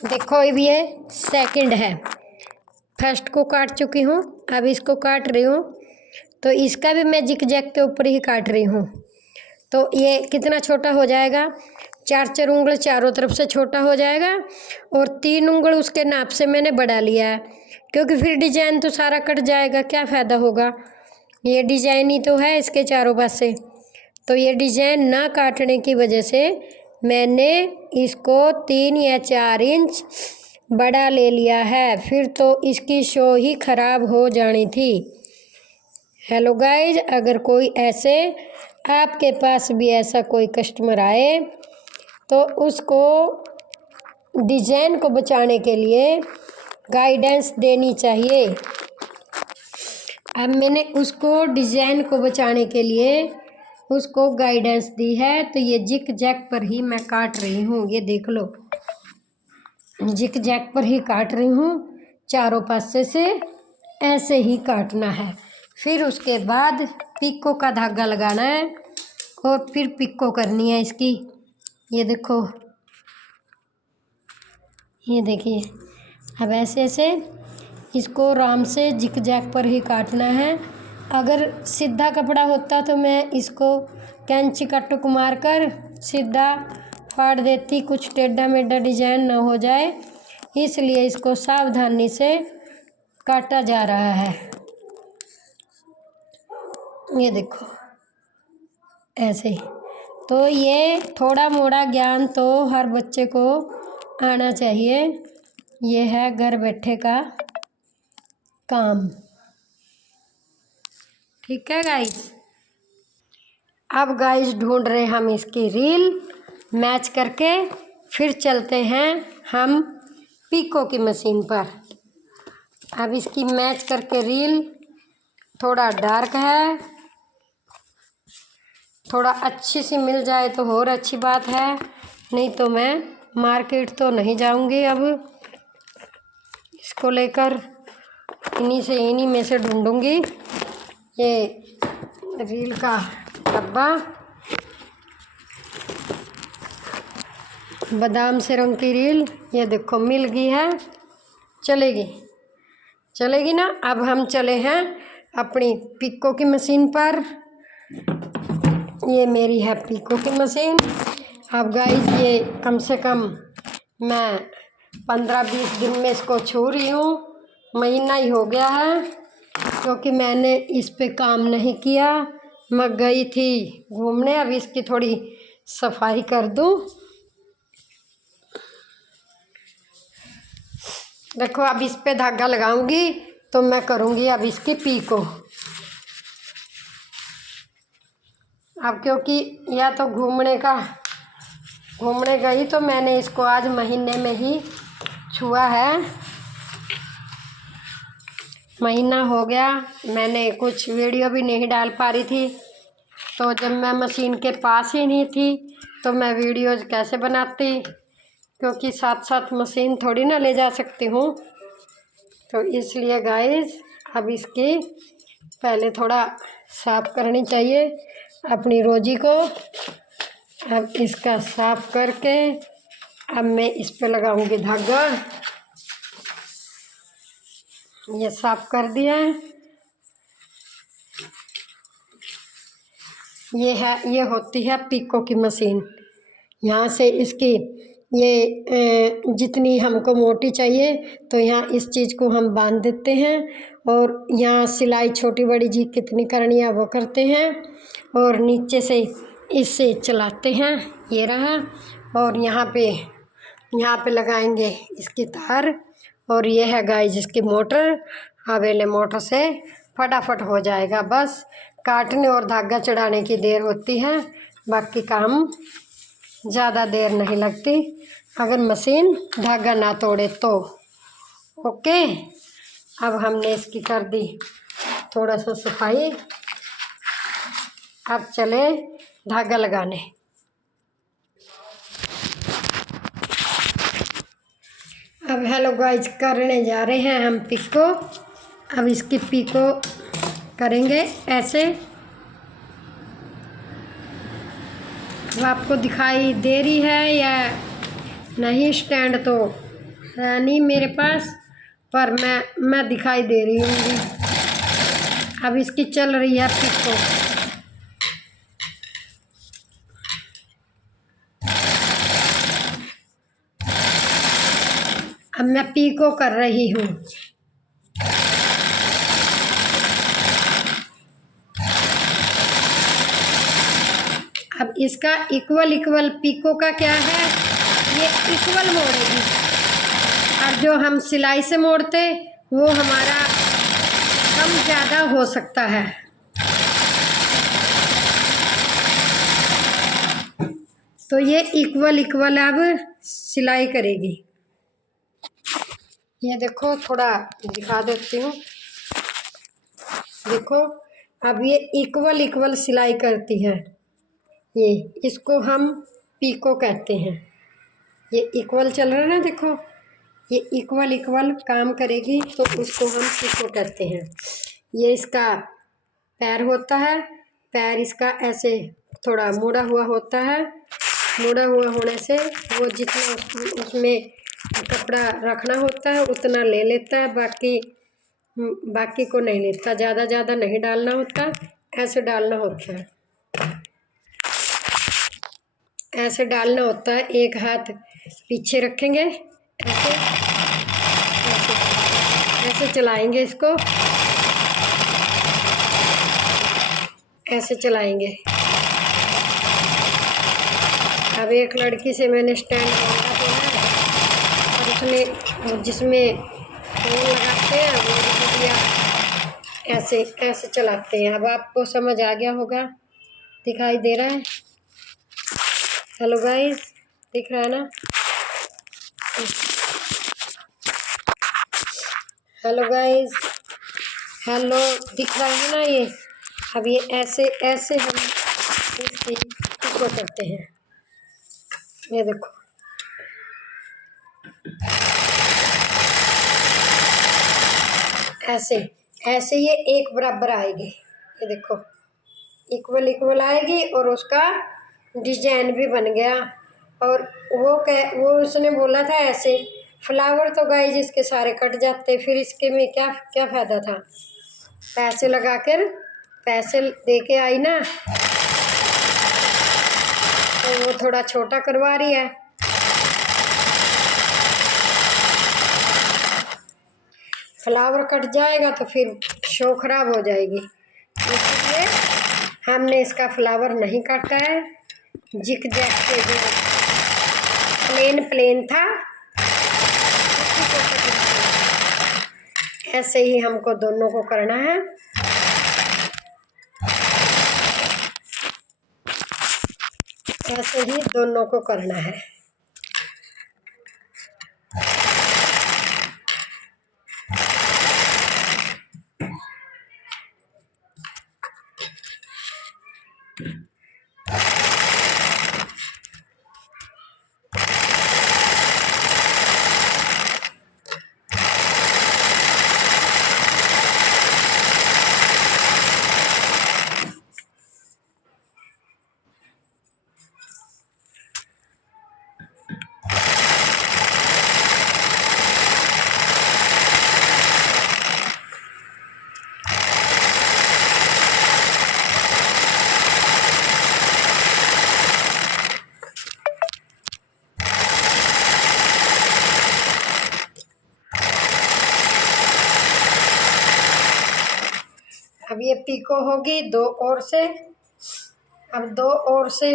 देखो ये सेकंड है, फर्स्ट को काट चुकी हूँ, अब इसको काट रही हूँ। तो इसका भी मैं जिग जैग के ऊपर ही काट रही हूँ। तो ये कितना छोटा हो जाएगा, 4 उंगल चारों तरफ से छोटा हो जाएगा और 3 उंगल उसके नाप से मैंने बढ़ा लिया है, क्योंकि फिर डिजाइन तो सारा कट जाएगा, क्या फ़ायदा होगा। ये डिजाइन ही तो है इसके चारों पासे। तो ये डिजाइन ना काटने की वजह से मैंने इसको 3 या 4 इंच बड़ा ले लिया है, फिर तो इसकी शो ही ख़राब हो जानी थी। हेलो गाइज, अगर कोई ऐसे आपके पास भी ऐसा कोई कस्टमर आए तो उसको डिजाइन को बचाने के लिए गाइडेंस देनी चाहिए। अब मैंने उसको डिजाइन को बचाने के लिए उसको गाइडेंस दी है। तो ये जिग जैग पर ही मैं काट रही हूँ, ये देख लो, जिग जैग पर ही काट रही हूँ। चारों पासे से ऐसे ही काटना है। फिर उसके बाद पिको का धागा लगाना है और फिर पिको करनी है इसकी। ये देखो, ये देखिए, अब ऐसे ऐसे इसको आराम से जिग जैग पर ही काटना है। अगर सीधा कपड़ा होता तो मैं इसको कैंची का टुक मार कर सीधा फाड़ देती, कुछ टेढ़ा मेढ़ा डिजाइन ना हो जाए, इसलिए इसको सावधानी से काटा जा रहा है। ये देखो ऐसे ही। तो ये थोड़ा मोड़ा ज्ञान तो हर बच्चे को आना चाहिए, ये है घर बैठे का काम। ठीक है गाइस। अब गाइस ढूंढ रहे हम इसकी रील मैच करके, फिर चलते हैं हम पिको की मशीन पर। अब इसकी मैच करके रील थोड़ा डार्क है, थोड़ा अच्छी सी मिल जाए तो और अच्छी बात है, नहीं तो मैं मार्केट तो नहीं जाऊंगी। अब इसको लेकर इन्हीं में से ढूंढूंगी ये रील का डब्बा। बादाम से रंग की रील, ये देखो मिल गई है, चलेगी ना। अब हम चले हैं अपनी पिको की मशीन पर। ये मेरी है पिको की मशीन। अब गाइस ये कम से कम मैं 15-20 दिन में इसको छू रही हूँ, महीना ही हो गया है, क्योंकि मैंने इस पे काम नहीं किया। मैं गई थी घूमने, अब इसकी थोड़ी सफाई कर दूँ। देखो अब इस पे धागा लगाऊंगी तो मैं करूँगी अब इसकी पिको। अब क्योंकि या तो घूमने गई तो मैंने इसको आज महीने में ही छुआ है, महीना हो गया। मैंने कुछ वीडियो भी नहीं डाल पा रही थी, तो जब मैं मशीन के पास ही नहीं थी तो मैं वीडियोज़ कैसे बनाती, क्योंकि साथ साथ मशीन थोड़ी ना ले जा सकती हूँ। तो इसलिए गाइस अब इसकी पहले थोड़ा साफ़ करनी चाहिए अपनी रोजी को। अब इसका साफ़ करके अब मैं इस पे लगाऊंगी धागा। ये साफ़ कर दिया है। ये होती है पिको की मशीन। यहाँ से इसकी ये जितनी हमको मोटी चाहिए तो यहाँ इस चीज़ को हम बांध देते हैं, और यहाँ सिलाई छोटी बड़ी जी कितनी करनी है वो करते हैं, और नीचे से इससे चलाते हैं। ये रहा, और यहाँ पे लगाएंगे इसकी तार, और ये है गाइस इसकी मोटर। हवेले मोटर से फटाफट हो जाएगा, बस काटने और धागा चढ़ाने की देर होती है, बाकी काम ज़्यादा देर नहीं लगती अगर मशीन धागा ना तोड़े तो। ओके, अब हमने इसकी कर दी थोड़ा सा सफाई, अब चले धागा लगाने। अब हेलो गाइस करने जा रहे हैं हम पिको। अब इसकी पिको करेंगे ऐसे। अब आपको दिखाई दे रही है या नहीं स्टैंड, तो है नहीं मेरे पास, पर मैं दिखाई दे रही हूँ। अब इसकी चल रही है पिको। अब मैं पीको कर रही हूँ। अब इसका इक्वल पीको का क्या है, ये इक्वल मोड़ेगी। और जो हम सिलाई से मोड़ते वो हमारा कम ज़्यादा हो सकता है। तो ये इक्वल अब सिलाई करेगी। ये देखो, थोड़ा दिखा देती हूँ। देखो, अब ये इक्वल सिलाई करती है। ये इसको हम पीको कहते हैं। ये इक्वल चल रहा है ना, देखो ये इक्वल काम करेगी तो उसको हम पीको कहते हैं। ये इसका पैर होता है, पैर इसका ऐसे थोड़ा मुड़ा हुआ होता है। मुड़ा हुआ होने से वो जितना उसमें कपड़ा रखना होता है उतना ले लेता है, बाकी को नहीं लेता। ज़्यादा नहीं डालना होता, ऐसे डालना होता है। ऐसे डालना होता है। एक हाथ पीछे रखेंगे, ऐसे ऐसे ऐसे चलाएंगे इसको, ऐसे चलाएंगे। अब एक लड़की से मैंने स्टैंड मांगा तो है, और उसने जिसमें फोन लगाते हैं वो दिया, ऐसे चलाते हैं। अब आपको समझ आ गया होगा, दिखाई दे रहा है। हेलो गाइस, दिख रहा है ना? हेलो गाइस, हेलो, दिख रहा है ना ये? अब ये ऐसे हम इसकी पिको करते हैं। ये देखो, ऐसे ये एक बराबर आएगी। ये देखो, इक्वल आएगी और उसका डिजाइन भी बन गया। और वो उसने बोला था ऐसे फ्लावर, तो गाइस इसके सारे कट जाते, फिर इसके में क्या फ़ायदा था। पैसे लगाकर पैसे दे के आई ना, तो वो थोड़ा छोटा करवा रही है। फ्लावर कट जाएगा तो फिर शो खराब हो जाएगी, इसलिए हमने इसका फ्लावर नहीं काटा है। जिक जैक के जो प्लेन था ऐसे ही हमको दोनों को करना है। ऐसे ही दोनों को करना है। अब ये पीको होगी दो ओर से। अब दो ओर से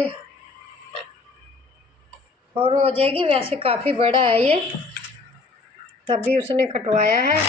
और हो जाएगी। वैसे काफ़ी बड़ा है ये, तभी उसने कटवाया है।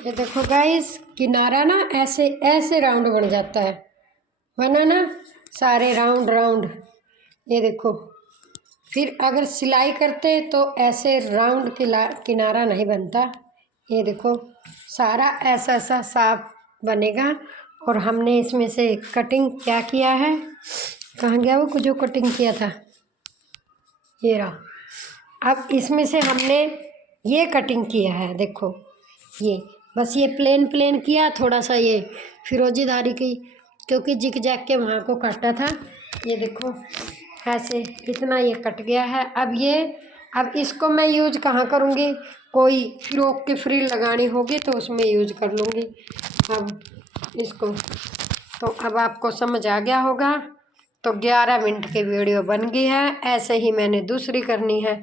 ये देखो गाइस, किनारा ना ऐसे ऐसे राउंड बन जाता है, बना ना सारे राउंड राउंड। ये देखो, फिर अगर सिलाई करते तो ऐसे राउंड किनारा नहीं बनता। ये देखो सारा ऐसा ऐसा साफ बनेगा। और हमने इसमें से कटिंग क्या किया है, कहाँ गया वो जो कटिंग किया था, ये रहा। अब इसमें से हमने ये कटिंग किया है, देखो ये बस ये प्लेन प्लेन किया, थोड़ा सा ये फिरोजी धारी की, क्योंकि जिग जैग के वहाँ को काटा था। ये देखो ऐसे इतना ये कट गया है। अब इसको मैं यूज कहाँ करूँगी, कोई फ्रॉक की फ्रिल लगानी होगी तो उसमें यूज कर लूँगी अब इसको। तो अब आपको समझ आ गया होगा। तो 11 मिनट की वीडियो बन गई है, ऐसे ही मैंने दूसरी करनी है।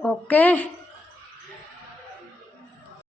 ओके।